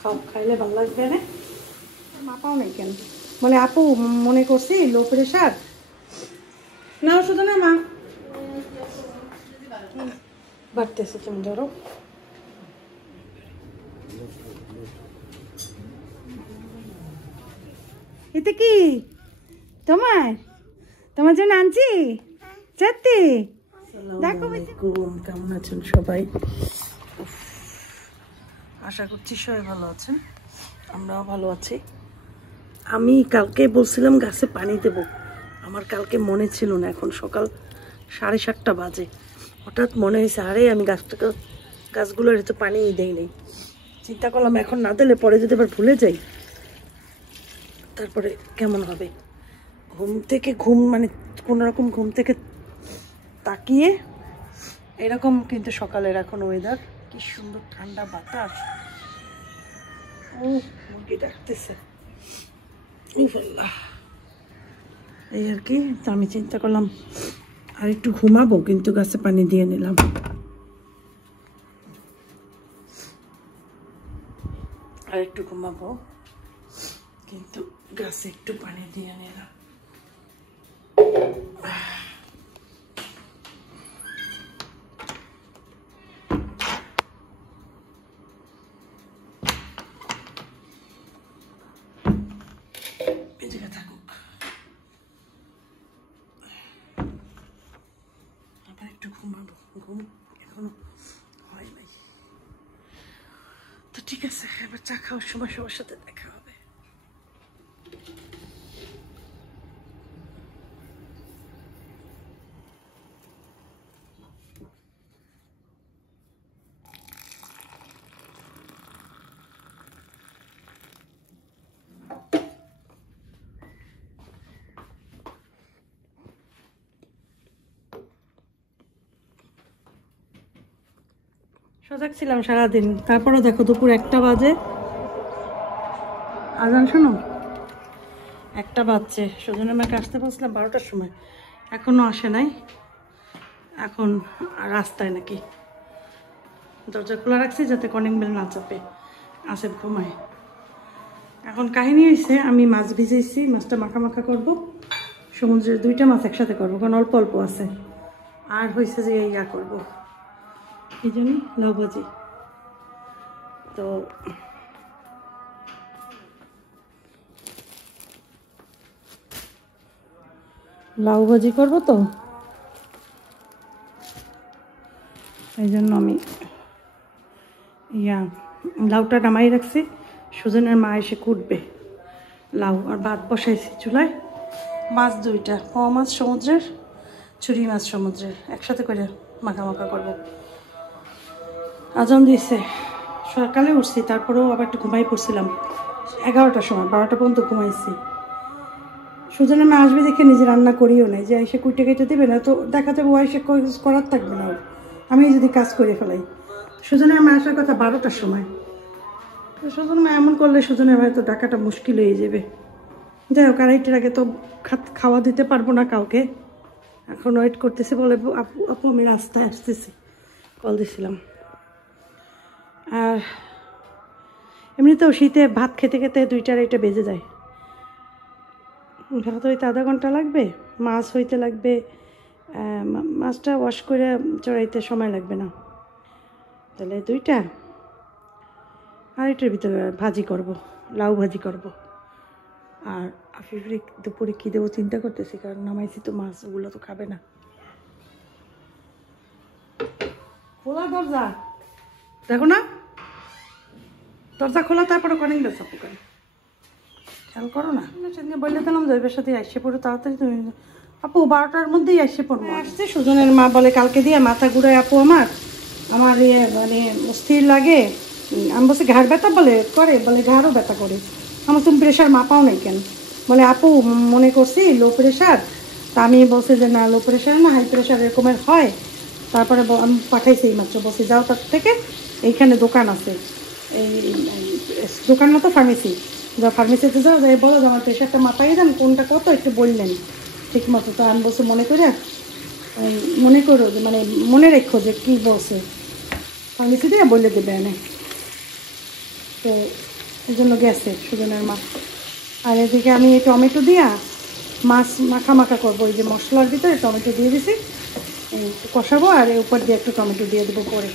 খাও, খাইলে ভালো লাগবে না। মাপাও নাই কেন? বলে আপু মনে করছি লো প্রেশার। নাও শুধু না মা বাড়তেছে, তুমি ধরো। এতে কি তোমার তোমার জন্য আনছি সত্যি। দেখো কেমন আছেন সবাই? আশা করছি সবাই ভালো আছেন, আমরাও ভালো আছি। আমি কালকে বলছিলাম গাছে পানি দেব, আমার কালকে মনে ছিল না। এখন সকাল 7:30 বাজে, হঠাৎ মনে হয়েছে আরে আমি গাছগুলোর তো পানি দেই নাই। চিন্তা করলাম এখন না দিলে পরে যদি আবার ভুলে যাই তারপরে কেমন হবে। ঘুম মানে কোনোরকম ঘুম থেকে তাকিয়ে এরকম, কিন্তু সকালের এখন ওয়েদার কি সুন্দর, ঠান্ডা বাতাস। ও মুরগি ডাকতেছে, এই আর কি। তো আমি চিন্তা করলাম আর একটু ঘুমাবো, কিন্তু গাছে পানি দিয়ে নিলাম। আর একটু ঘুমাবো, কিন্তু গাছে একটু পানি দিয়ে নিলাম। একটু ঘুমাবো, ঘুম এখনো হয় নাই। তো ঠিক আছে, এবার চা খাওয়ার সময় সবার সাথে দেখা হবে। সজাগ ছিলাম সারাদিন, তারপরে দেখো দুপুর 1টা বাজে। আজান শোনো, 1টা বাজছে। সুজনের মাকে আসতে বলছিলাম 12টার সময়, এখনো আসে নাই। এখন রাস্তায় নাকি, দরজা খোলা রাখছি যাতে কলিং বেল না চাপে। আসেফ ঘুমায়। এখন কাহিনী হয়েছে, আমি মাছ ভিজেছি, মাছটা মাখা মাখা করবো। সমুদ্রের 2টা মাছ একসাথে করবো, কারণ অল্প অল্প আছে। আর হয়েছে যে ইয়া করবো, এই জন্য লাউ ভাজি। তো লাউ ভাজি করবো, তো এই জন্য আমি লাউটা নামাই রাখছি। সুজনের মা এসে কুটবে লাউ, আর ভাত বসাইছি চুলায়। মাছ 2টা, পোয়া মাছ সমুদ্রের, ছুরি মাছ সমুদ্রের, একসাথে করে মাখা মাখা করবো। আজান দিয়েছে, সকালে উঠছি, তারপরেও আবার একটু ঘুমাই পড়ছিলাম 11টার সময়, 12টা পর্যন্ত ঘুমাইছি। সুজনের মা আসবে দেখে নিজে রান্না করিও নাই, যে এসে কুইটে কেটে দেবে না, তো দেখা যাবে ও এসে করার থাকবে না, আমি যদি কাজ করে ফেলাই। সুজনের মা আসার কথা 12টার সময়। তো সুজনের মা এমন করলে সুজনের হয়তো ডাকাটা মুশকিল হয়ে যাবে। যাই হোক, 2:30টার আগে তো খাওয়া দিতে পারবো না কাউকে। এখন ওয়েট করতেছি, বলে আপু আমি রাস্তায় আসতেছি, কল দিছিলাম। আর এমনিতেও শীতে ভাত খেতে খেতে 2টা-2:30 বেজে যায়। ভাত হইতে আধা ঘন্টা লাগবে, মাছ হইতে লাগবে, মাছটা ওয়াশ করে চড়াইতে সময় লাগবে না, তাহলে 2টা। আর এটার ভিতরে ভাজি করব, লাউ ভাজি করব। আর আফিফরে দুপুরে কী দেবো চিন্তা করতেছি, কারণ নামাইছি তো মাছ, ওগুলো তো খাবে না। খোলা দরজা, দেখো না দরজা খোলা, তারপরে করেন গেছে আপু, কেন খেয়াল করো না? সেদিন বললে দিলাম জৈবের সাথে আসছে পড়ো তাড়াতাড়ি, তুমি আপু 12টার মধ্যেই আসছে পড়বো। আসছে সুজনের মা বলে কালকে দিয়ে মাথা ঘুরায় আপু আমার মানে স্থির লাগে। আমি বলছি ঘাড় ব্যথা বলে ঘাড়ও ব্যথা করে। আমার তুমি প্রেশার মাপাও নাই কেন? বলে আপু মনে করছি লো প্রেশার। তা আমি বলছি যে না, লো প্রেশার না, হাই প্রেশার এরকমের হয়। তারপরে আমি পাঠাইছি এই মাত্র, বলছি যাও তার থেকে, এইখানে দোকান আছে, এই দোকান না তো ফার্মেসি, যা ফার্মেসিতে যাও, যাই বলো যে আমার প্রেশারটা মাপাই দেন, কোনটা কত একটু বললেন ঠিক মতো। তো আমি বলছি মনে করো যে মানে মনে রেখো যে কী বলছে, ফার্মেসিতে বলে দেবে এনে। তো এই জন্য গেছে সুজনের মা। আর এদিকে আমি টমেটো দিয়া মাছ মাখা মাখা করবো। ওই যে মশলার ভিতরে টমেটো দিয়ে দিছি, এই কষাবো আর এর উপর দিয়ে একটু টমেটো দিয়ে দেবো পরে।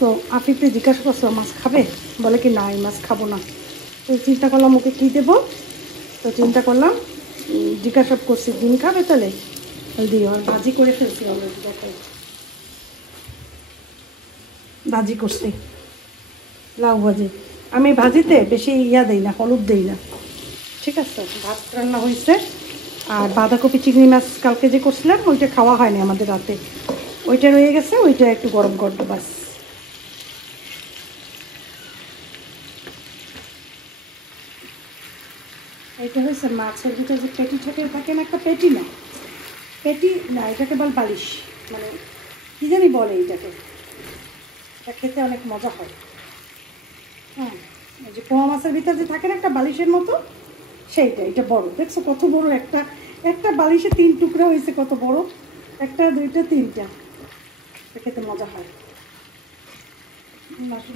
তো আফিফকে জিজ্ঞাসা করছো মাছ খাবে, বলে কি না এই মাছ খাবো না। তো চিন্তা করলাম ওকে কী দেবো, তো চিন্তা করলাম জিজ্ঞাসা করছি ডিম খাবে তাহলে দিও। আর ভাজি করে ফেলছি অলরেডি, দেখো ভাজি করছি লাউ ভাজি। আমি ভাজিতে বেশি দেই না, হলুদ দেই না, ঠিক আছে। ভাত রান্না হয়েছে আর বাঁধাকপি চিংড়ি মাছ কালকে যে করছিলাম ওইটা খাওয়া হয়নি আমাদের রাতে, ওইটা রয়ে গেছে, ওইটা একটু গরম করবো বাস। এইটা হয়েছে মাছের ভিতরে যে পেটি থাকে না, একটা পেটি না, পেটি না, এটাকে বল বালিশ, মানে কী জানি বলে এইটাকে। এটা খেতে অনেক মজা হয়। হ্যাঁ, এই যে পোয়া মাছের ভিতরে যে থাকে না একটা বালিশের মতো, সেইটা। এটা বড়, দেখছো কত বড়, একটা বালিশে 3 টুকরা হয়েছে, কত বড়, 1 2 3 খেতে মজা হয়।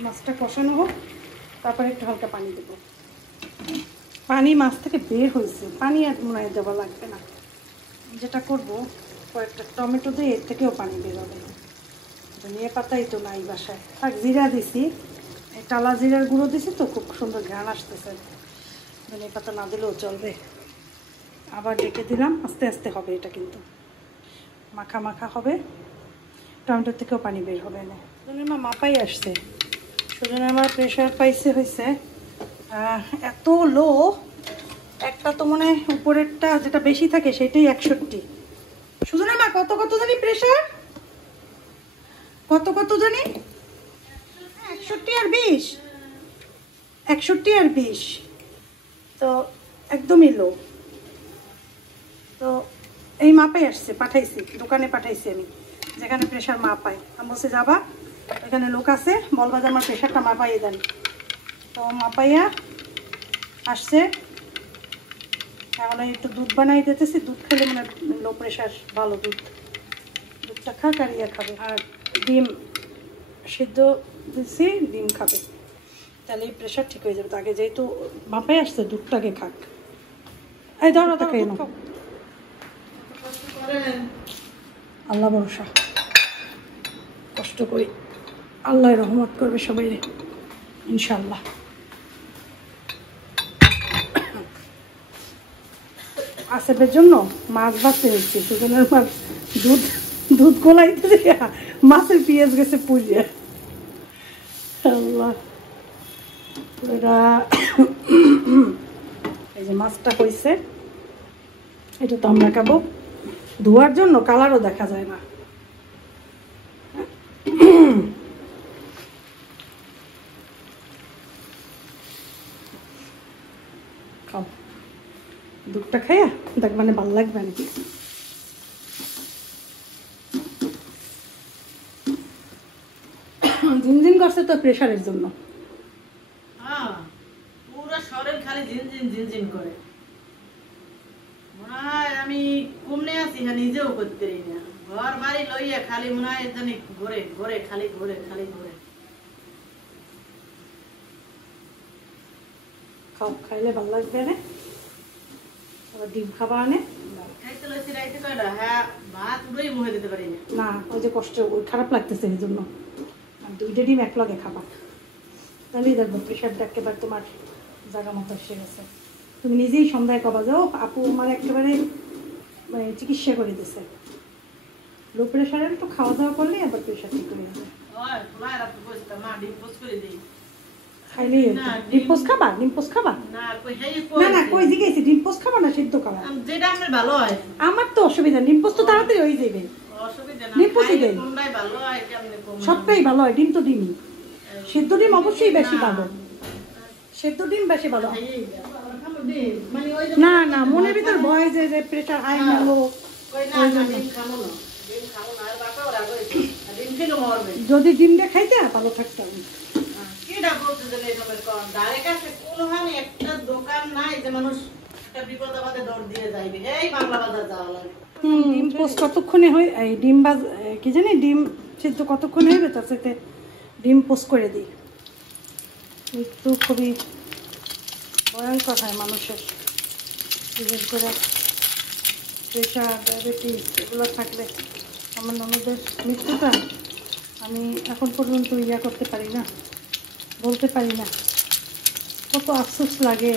মাছটা কষানো হোক, তারপরে একটু হালকা পানি দেবো। পানি মাছ থেকে বের হয়েছে, পানি আর মনে হয় দেওয়া লাগবে না। যেটা করবো কয়েকটা টমেটো দিয়ে এর থেকেও পানি বের হবে। ধনিয়া পাতাই তো নাই বাসায়, থাক জিরা দিছি, টালা জিরার গুঁড়ো দিছি তো খুব সুন্দর ঘ্রাণ আসতেছে। ধনিয়া পাতা না দিলেও চলবে। আবার ডেকে দিলাম, আস্তে আস্তে হবে এটা, কিন্তু মাখা মাখা হবে, টমেটোর থেকেও পানি বের হবে না। সুজনের মা মাপাই আসছে, সুজনের আমার প্রেশার পাইছে হয়েছে এত লো, একটা তো মনে হয় উপরেরটা যেটা বেশি থাকে সেটাই 61। সুজনের মা কত জানি প্রেশার, কত জানি 61 আর 20, 61 আর 20, তো একদমই লো। তো এই মাপাই আসছে, পাঠাইছি দোকানে, পাঠাইছি আমি যেখানে প্রেশার মাপাই। আমি বলছি যাবা, এখানে লোক আছে, বলবা যে আমার প্রেশারটা মাপাইয়ে দেন। তো মাপাইয়া আসছে, এখন একটু দুধ বানাই দিতেছি, দুধ খেলে মানে লো প্রেশার ভালো, দুধটা খাক আর খাবে। আর ডিম সিদ্ধ দিচ্ছি, ডিম খাবে, তাহলে এই প্রেশার ঠিক হয়ে যাবে। তো আগে যেহেতু মাপাই আসছে, দুধটাকে খাক। এই ধরো তাকে আল্লাহ ভরসা, কষ্ট করি, আল্লাহ রহমত করবে সবাই ইনশাল্লাহ। আসেফের জন্য মাছ ভাজতে নিচ্ছি, সুজনের মাছ দুধ গোলাইতে দিয়া মাছের পেঁয়াজ গেছে পুড়িয়ে। আল্লাহ, এই যে মাছটা হয়েছে, এটা তো আমরা খাবো। ধোয়ার জন্য কালারও দেখা যায় না। খাও, দুধটা খাইয়া দেখ, মানে ভালো লাগবে নাকি। ঝিনঝিন করছে তো প্রেশারের জন্য, পুরো শরীর খালি ঝিনঝিন করে। মনে হয় আমি কমনে আছি, নিজেও করতে পারি না। ঘর বাড়ি লইয়া খালি মনে হয় জানি ঘরে খালি ঘরে। খাও, খাইলে ভালো লাগবে না। আবার ডিম খাবা আনে খাইতে লইছি রাইতে কয়টা, হ্যাঁ ভাত উড়েই মুখে দিতে পারি না, ওই যে কষ্ট, ওই খারাপ লাগতেছে এই জন্য। আর 2টা ডিম এক লগে খাবা, তাহলেই দেখবো প্রেশারটা একেবারে তোমার জায়গা মতো এসে গেছে। তুমি নিজেই সন্ধ্যায় কবা যাও, আপু আমার একেবারে মানে চিকিৎসা করে দিছে। লো প্রেশারের তো খাওয়া দাওয়া করলে আবার প্রেশার ঠিক হয়ে যাবে। খাইলেই ডিম্পোস খাবা, ডিম্পোস খাবা না কই জিজ্ঞাসি, ডিম্পোস খাবা না সিদ্ধ খাবা, যেটা আমার ভালো হয়। আমার তো অসুবিধা, ডিম্পোস তো তাড়াতাড়ি হয়ে যাবে। ডিম্পোসই দেয়, সবটাই ভালো হয়। ডিম তো ডিমই, সিদ্ধ ডিম অবশ্যই বেশি ভালো, সেদ্ধ ডিম বেশি ভালো। না মনের ভিতর ভয় যে প্রেশার হাই না লো, যদি ডিম দিয়ে খাইতে ভালো থাকতাম। ডিম পোস্ট কতক্ষণে হয়, এই ডিম কি জানি ডিম সিদ্ধ কতক্ষণে হবে, তার সাথে ডিম পোস্ট করে দিই। মৃত্যু খুবই ভয়ঙ্কর হয় মানুষের, বিশেষ করে প্রেশার, ডায়াবেটিস এগুলো থাকলে। আমার ননদের মৃত্যুটা আমি এখন পর্যন্ত ইয়া করতে পারি না, বলতে পারি না। কত আফসোস লাগে।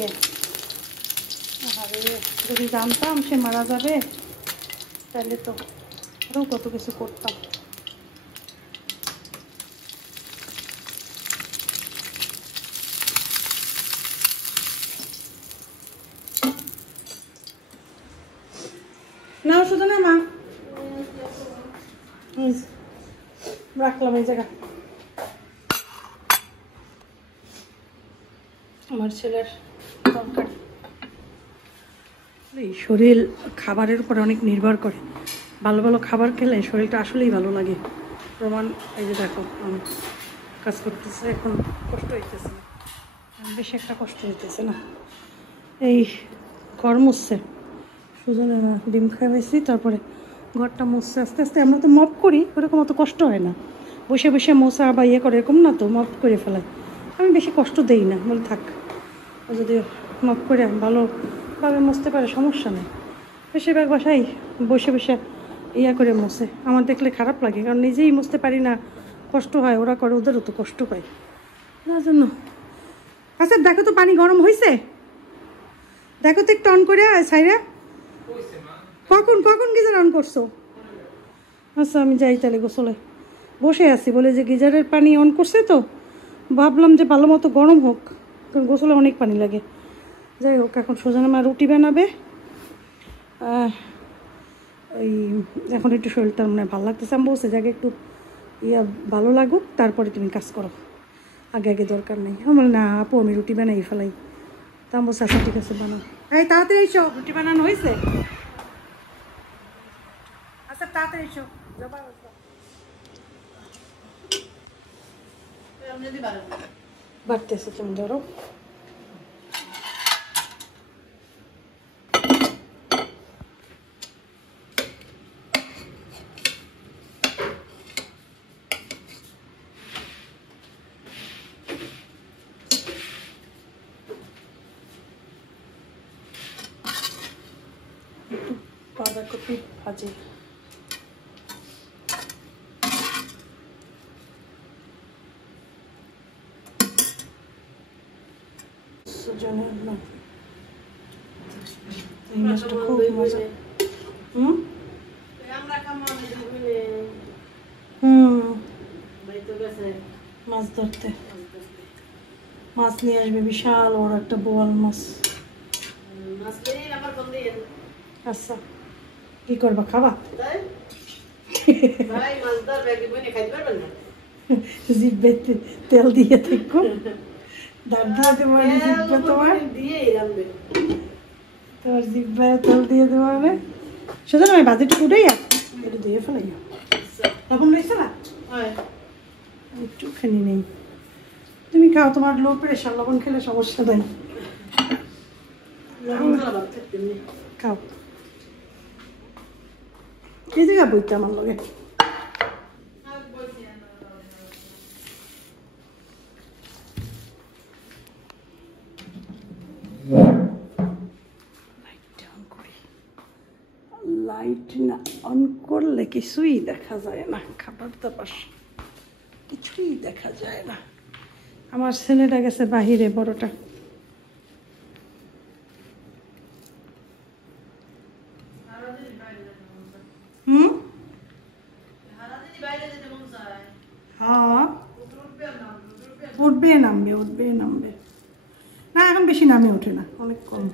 আরে যদি জানতাম সে মারা যাবে তাহলে তো আরও কত কিছু করতাম। নাও শুধু না মা, রাখলাম এই জায়গা। আমার ছেলের তরকারি। এই শরীর খাবারের উপর অনেক নির্ভর করে। ভালো ভালো খাবার খেলে শরীরটা আসলেই ভালো লাগে। প্রমাণ এই যে দেখো, আমি কাজ করতেছে, এখন কষ্ট হইতেছে না, বেশি একটা কষ্ট হইতেছে না। এই ঘর মুছছে সুজনে না, ডিম খাইছি, তারপরে ঘরটা মুছছে আস্তে আস্তে। আমরা তো মপ করি, ওরকম অত কষ্ট হয় না। বসে বসে মোছা বা ইয়ে করে এরকম না, তো মপ করে ফেলায়। আমি বেশি কষ্ট দেই না, বলে থাক, ও যদি মপ করে ভালোভাবে মুছতে পারে সমস্যা নেই। বেশিরভাগ বাসায় বসে বসে ইয়া করে মোছে। আমার দেখলে খারাপ লাগে, কারণ নিজেই মুছতে পারি না, কষ্ট হয়। ওরা করে, ওদেরও তো কষ্ট হয়, তার জন্য। আচ্ছা দেখো তো পানি গরম হয়েছে, দেখো তো একটু অন করে সাইরা। কখন গিজার অন করছো? আচ্ছা আমি যাই তাহলে গোসলে। বসে আছি বলে যে গিজারের পানি অন করছে, তো ভাবলাম যে ভালো মতো গরম হোক, কারণ গোসলে অনেক পানি লাগে। যাই হোক, এখন সোজানা মা রুটি বানাবে। ওই এখন একটু শরীরটা মানে ভালো লাগতেছে। আমি বলছি যে আগে একটু ভালো লাগুক, তারপরে তুমি কাজ করো, আগে দরকার নেই। আমার না আপু আমি রুটি বানাই ফেলাই। তা আমি বলছি আচ্ছা ঠিক আছে বানাও। এই তাড়াতাড়ি এসো, রুটি বানানো হয়েছে? আচ্ছা তাড়াতাড়ি এসো। বাড়তেছে, তুমি ধরো। বাঁধাকপি ভাজি। এই মাছটা খুব মজা। মাছ ধরতে মাছ নিয়ে আসবে, বিশাল বড় একটা বোয়াল মাছ। আচ্ছা কি করবা, খাবা? জিভে তেল দিয়ে থাকো, দাঁত দিয়ে দেবো জিভে, তোমার জিভে তেল দিয়ে দেবো। সেটা নয়, বাজেট উঠেই একটু দিয়ে ফেলাই। তখন রয়েছে না একটুখানি নেই, তুমি খাও, তোমার লো প্রেশার, লবণ খেলে সমস্যা নাই, খাও। এই জায়গা বইতে আমার লগে লাইট না অন করলে কিছুই দেখা যায় না, খাবার দাবার কিছুই দেখা যায় না। আমার ছেলেটা গেছে বাহিরে, বড়টা। হ্যাঁ উঠবে নামবে না, এখন বেশি নামে ওঠে না, অনেক কম।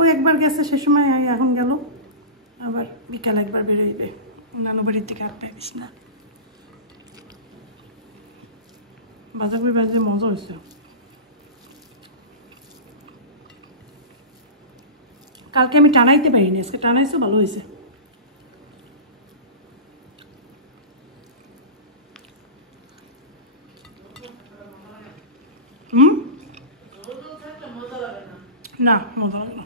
ওই একবার গেছে সে সময়, এখন গেল আবার বিকাল একবার বেরোইবে নানু বাড়ির থেকে। হাত পাইবিস না, বাজারগুলি বাজে মজা হয়েছে। কালকে আমি টানাইতে পারিনি, আজকে টানাইছো, ভালো হয়েছে। না মজা লাগে না।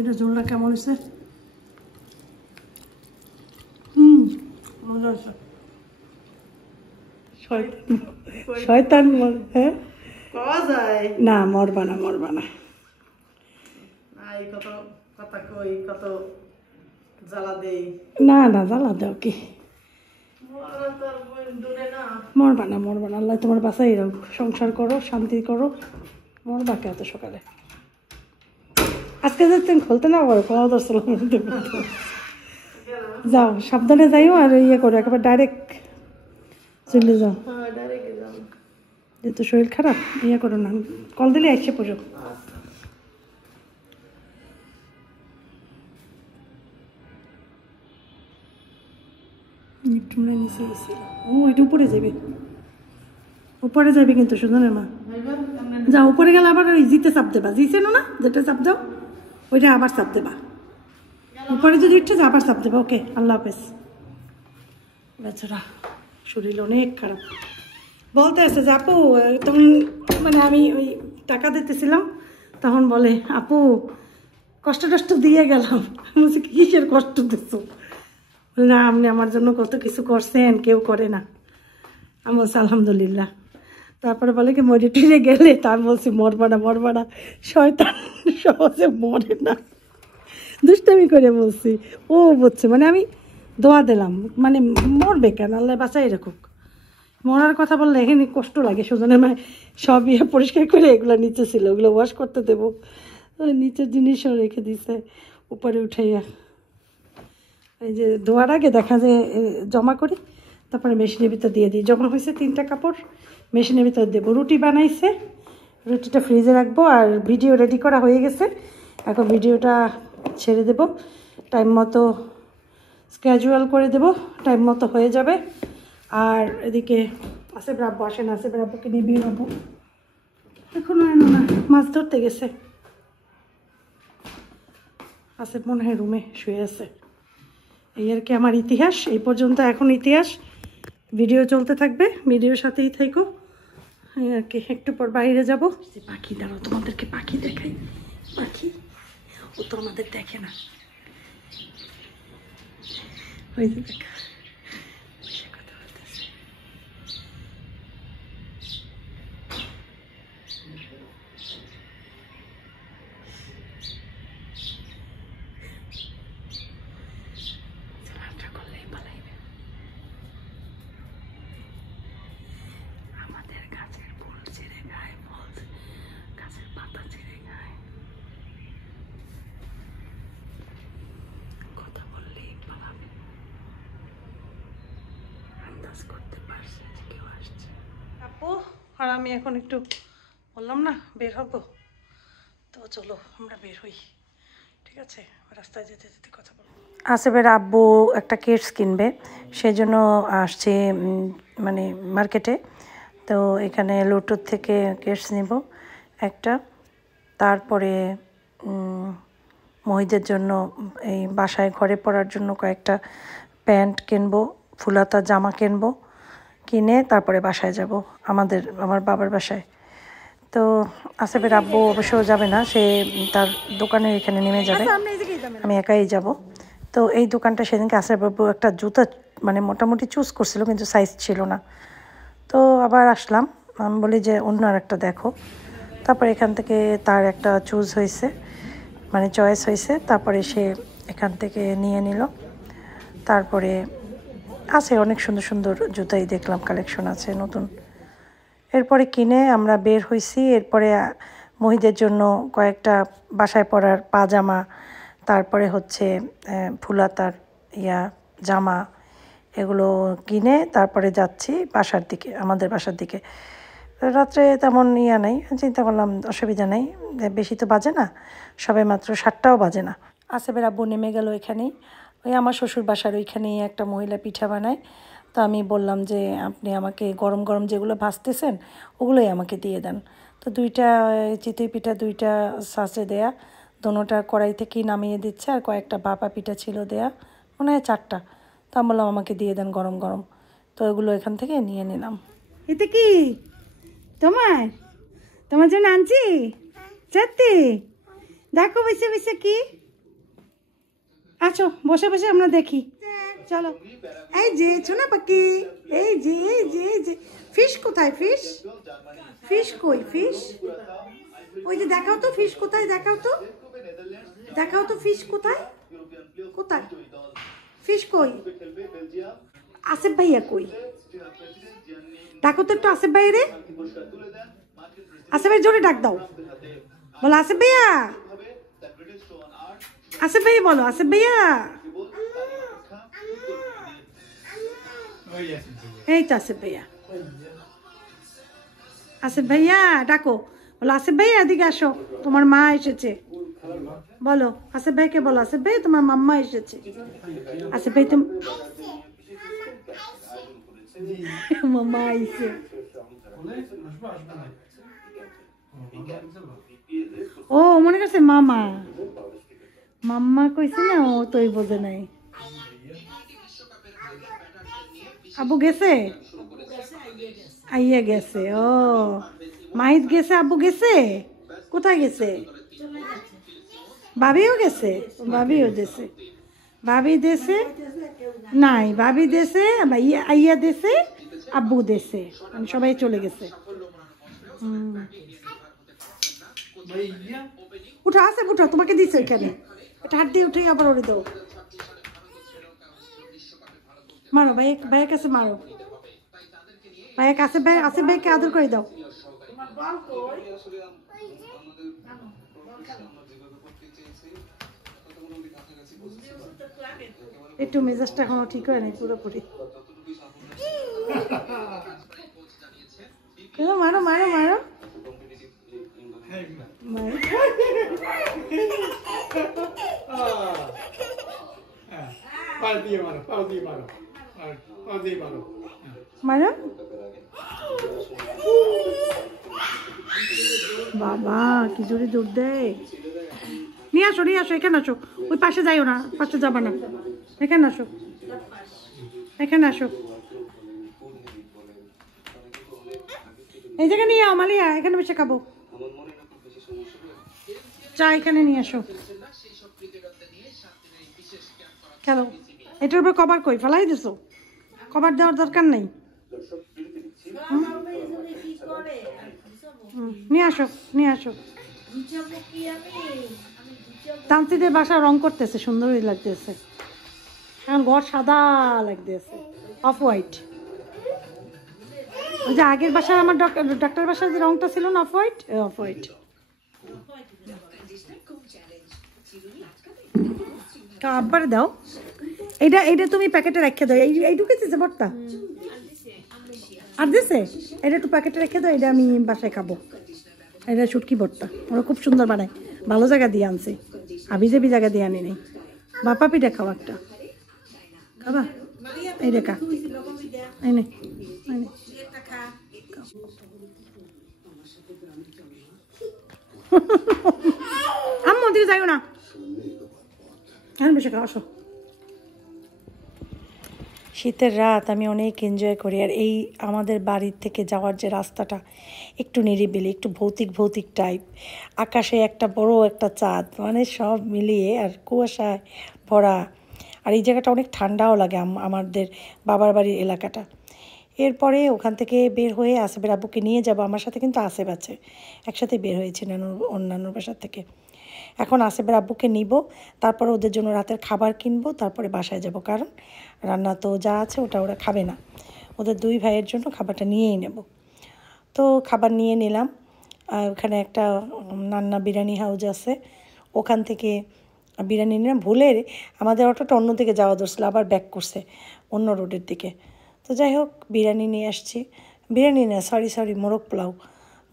এটা ঝোলটা কেমন হয়েছে? শয়তান হ্যাঁ পাওয়া যায় না, মরবা না, মরবা না। এই কত কথা কই, কত জ্বালা দেই। না না, জ্বালা দাও কি, মরা তো আর দূরে না। মরবা না, মরবা না, আল্লাহ তোমার বাসাই রাখ, সংসার করো, শান্তি করো, মরবা কে এত সকালে? আজকে যদি তুমি খুলতে না পারো কোনো দর্শন যাও, সাবধানে যাইও, আর ইয়ে করো একেবারে ডাইরেক্ট চলে যাও, হ্যাঁ ডাইরেক্ট যাও। যেহেতু শরীর খারাপ ইয়ে করো না, কল দিলে এসে পড়ো। একটু মনে নিচে গেছিল, ও এটা উপরে যাবে, উপরে যাবে কিন্তু সুজনের মা। যা উপরে গেলে আবার ওই জিতে চাপ দেবা, জিছে না যেটা চাপ দাও ওইটা আবার চাপ দেবা, উপরে যদি উঠছে আবার চাপ দেবা। ওকে, আল্লাহ হাফেজ। বেচারা শরীর অনেক খারাপ, বলতে আছে যে আপু তখন মানে আমি ওই টাকা দিতেছিলাম, তখন বলে আপু কষ্ট টষ্ট দিয়ে গেলাম। বলছি কিসের কষ্ট দিচ্ছ? না, আপনি আমার জন্য কত কিছু করছেন, কেউ করে না। আমি বলছি আলহামদুলিল্লাহ। তারপরে বলে কি মরে টুরে গেলে, তা আমি বলছি মরবা না, মরবা না, শয়তান সহজে মরে না, দুষ্টামি করে বলছি। ও বুঝছে, মানে আমি দোয়া দিলাম, মানে মরবে কেন, আল্লাহ বাঁচাই রাখুক। মরার কথা বললে এখানে কষ্ট লাগে, সুজনের মায় সব ইয়ে পরিষ্কার করে এগুলো নিচে ছিল, ওগুলো ওয়াশ করতে দেবো, নিচের জিনিসও রেখে দিছে উপরে উঠাইয়া। এই যে ধোয়ার আগে দেখা যায় জমা করি, তারপরে মেশিনের ভিতর দিয়ে দিই। জমা হয়েছে 3টা কাপড়, মেশিনের ভিতর দেবো। রুটি বানাইছে, রুটিটা ফ্রিজে রাখবো, আর ভিডিও রেডি করা হয়ে গেছে, এখন ভিডিওটা ছেড়ে দেব, টাইম মতো স্ক্যাজুয়াল করে দেব, টাইম মতো হয়ে যাবে। আর এদিকে আসিফ রাব্বু আসেন, আসিফ রাব্বুকে নিয়ে বেরোবো, এখনো এনো না, মাছ ধরতে গেছে। আসিফ মনে হয় রুমে শুয়ে আছে। এই আর কি আমার ইতিহাস এই পর্যন্ত, এখন ইতিহাস ভিডিও চলতে থাকবে, ভিডিওর সাথেই থাকো। এই আর কি, একটু পর বাইরে যাবো। পাখি দাঁড়াও, তোমাদেরকে পাখি দেখাই। পাখি ও তো আমাদের দেখে না, ওই যে দেখা কথা বলতেছে। আমাদের গাছের ফুল ছিঁড়ে খায়, গাছের পাতা ছিঁড়ে খায়, কথা বললেই পালাবে, আন্দাজ করতে পারছে যে কেউ আসছে। আপু আর আমি এখন একটু বললাম না বের হবো, তো চলো আমরা বের হই, ঠিক আছে? রাস্তায় যেতে যেতে কথা বলবো। আসিফের আব্বু একটা কিডস কিনবে, সেই জন্য আসছে মানে মার্কেটে। তো এখানে লোটোর থেকে কিডস নিব একটা, তারপরে মহিদের জন্য এই বাসায় ঘরে পরার জন্য কয়েকটা প্যান্ট কিনবো, ফুলাতা জামা কিনবো, কিনে তারপরে বাসায় যাব, আমার বাবার বাসায়। তো আসিফের আব্বু অবশ্য যাবে না, সে তার দোকানের এখানে নেমে যাবে, আমি একাই যাব। তো এই দোকানটা সেদিনকে আসিফ আব্বু একটা জুতা মানে মোটামুটি চুজ করছিল, কিন্তু সাইজ ছিল না। তো আবার আসলাম, আমি বলি যে অন্য আর একটা দেখো। তারপর এখান থেকে তার একটা চুজ হয়েছে, মানে চয়েস হয়েছে, তারপরে সে এখান থেকে নিয়ে নিল। তারপরে আছে অনেক সুন্দর সুন্দর জুতাই দেখলাম, কালেকশন আছে নতুন। এরপরে কিনে আমরা বের হয়েছি। এরপরে মহিদের জন্য কয়েকটা বাসায় পরার পাজামা, তারপরে হচ্ছে ফুলাতার জামা, এগুলো কিনে তারপরে যাচ্ছি বাসার দিকে, আমাদের বাসার দিকে। রাত্রে তেমন নেই, চিন্তা করলাম অসুবিধা নেই, বেশি তো বাজে না, সবে মাত্র 7টাও বাজে না। আসিফের আব্বু নেমে গেল এখানেই, ওই আমার শ্বশুর বাসার ওইখানেই একটা মহিলা পিঠা বানায়। তো আমি বললাম যে আপনি আমাকে গরম গরম যেগুলো ভাজতেছেন ওগুলোই আমাকে দিয়ে দেন। তো 2টা চিতই পিঠা, 2টা সাঁচে দেয়া, দোনোটা কড়াই থেকেই নামিয়ে দিচ্ছে, আর কয়েকটা ভাপা পিঠা ছিল দেয়া, মনে হয় 4টা। তো আমি বললাম আমাকে দিয়ে দেন গরম গরম, তো ওগুলো এখান থেকে নিয়ে নিলাম। এতে কি তোমার জন্য আনছি, সত্যি? দেখো বসে বসে কি আছো, বসে বসে আমরা দেখি। চলো এই যে সোনা পাখি, এই যে ফিশ কোথায়? ফিশ ফিশ কই? ফিশ ওই যে দেখাও তো, ফিশ কোথায়? দেখাও তো ফিশ কোথায়? কোথায় ফিশ কই? আসিফ ভাইয়া কই? ডাকো তো একটু আসিফ ভাই রে। আসিফ ভাই জোরে ডাক দাও, বলো আসিফ ভাইয়া, আসিফ ভাইয়া বলো, আসিফ ভাইয়া। এই তো আসিফ ভাইয়া, আসিফ ভাইয়া ডাকো, বলো আসিফ ভাইয়া এদিকে আসো, তোমার মা এসেছে। বলো আসিফ ভাইকে, বলো আসিফ ভাই তোমার মাম্মা এসেছে। আসিফ ভাই তুমি মাম্মা আইছে। ও মনে করছে মামা, মাম্মা কইছে না, ও তোই বোঝে নাই। আব্বু গেছে, আইয়া গেছে। ও মাহিত গেছে, আব্বু গেছে। কোথায় গেছে? ভাবিও গেছে, ভাবিও দেশে, ভাবি দেশে নাই, ভাবি দেশে, আইয়া দেশে, আব্বু দেশে, মানে সবাই চলে গেছে। উঠো আসে, উঠো, তোমাকে দিচ্ছে ওইখানে, এটা হাত দিয়ে উঠে আবার ওরে দাও। মারো ভাই, ভাইয়ের কাছে মারো, ভাইয়ের কাছে, ভাই আসিফ ভাইকে আদর করে দাও। একটু মেজাজটা এখনো ঠিক হয় নাই পুরোপুরি। মারো মারো মারো মারো। বাবা কি জোরে দৌড় দেয়। নিয়ে আসো, নিয়ে আসো, এখানে আসো, ওই পাশে যাইও না, পাশে যাবা না, এখানে আসো, এখানে আসো, এই জায়গায় নিয়ে আও মালিয়া, এখানে বসে খাবো, চা এখানে নিয়ে আসো, খেলো। এটার উপর কভার কই ফেলাই দিছো? কভার দেওয়ার দরকার নেই। নিয়ে আসো, নিয়ে আসো। তান্ত্রিদের বাসা রং করতেছে, সুন্দরই লাগতেছে, এখন ঘর সাদা লাগতেছে, অফ হোয়াইট। ওই যে আগের বাসায় আমার ডাক্তার বাসায় যে রংটা ছিল না, অফ হোয়াইট, অফ হোয়াইট। আব্বারে দাও, এইটা এইটা তুমি প্যাকেটে রেখে দাও, এইটুকু দিছে বর্তা আর দিছে, এটা একটু প্যাকেটে রেখে দাও, এটা আমি বাসায় খাবো। এটা শুটকি ভর্তা, ওরা খুব সুন্দর বানায়, ভালো জায়গা দিয়ে আনছে, আবি যাবি জায়গা দিয়ে আনি নেই। বাপা পিঠা খাও একটা, খাবা? এই দেখা এই নে, আম্মু দিকে যাইও না, এখন বসে খাও, আসো। শীতের রাত আমি অনেক এনজয় করি। আর এই আমাদের বাড়ির থেকে যাওয়ার যে রাস্তাটা একটু নিরিবিলি, একটু ভৌতিক ভৌতিক টাইপ, আকাশে একটা বড় একটা চাঁদ, মানে সব মিলিয়ে, আর কুয়াশায় ভরা। আর এই জায়গাটা অনেক ঠান্ডাও লাগে, আমাদের বাবার বাড়ির এলাকাটা। এরপরে ওখান থেকে বের হয়ে আসিফের আব্বুকে নিয়ে যাব, আমার সাথে কিন্তু আসিফ আছে, একসাথে বের হয়েছি অন্যান্য বাসার থেকে। এখন আসিফের আব্বুকে নিব, তারপরে ওদের জন্য রাতের খাবার কিনবো, তারপরে বাসায় যাব, কারণ রান্না তো যা আছে ওটা ওরা খাবে না, ওদের দুই ভাইয়ের জন্য খাবারটা নিয়েই নেব। তো খাবার নিয়ে নিলাম, আর ওখানে একটা নান্না বিরিয়ানি হাউস আছে, ওখান থেকে বিরিয়ানি নিলাম। ভুলে আমাদের অটোটা অন্য দিকে যাওয়া ধরছিল, আবার ব্যাক করছে অন্য রোডের দিকে। তো যাই হোক বিরিয়ানি নিয়ে আসছি, বিরিয়ানি না সরি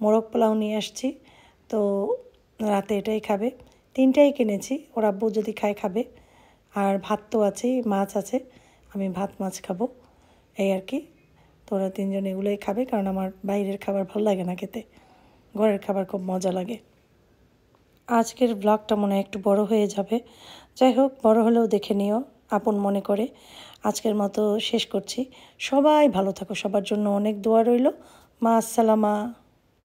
মোরগ পোলাও নিয়ে আসছি। তো রাতে এটাই খাবে, তিনটাই কিনেছি, ওর আব্বু যদি খাবে। আর ভাত তো আছেই, মাছ আছে, আমি ভাত মাছ খাবো, এই আর কি। তো ওরা তিনজন এগুলোই খাবে, কারণ আমার বাইরের খাবার ভালো লাগে না খেতে, ঘরের খাবার খুব মজা লাগে। আজকের ব্লগটা মনে হয় একটু বড় হয়ে যাবে, যাই হোক বড় হলেও দেখে নিও আপন মনে করে। আজকের মতো শেষ করছি, সবাই ভালো থাকো, সবার জন্য অনেক দোয়া রইল। মা আসসালামা।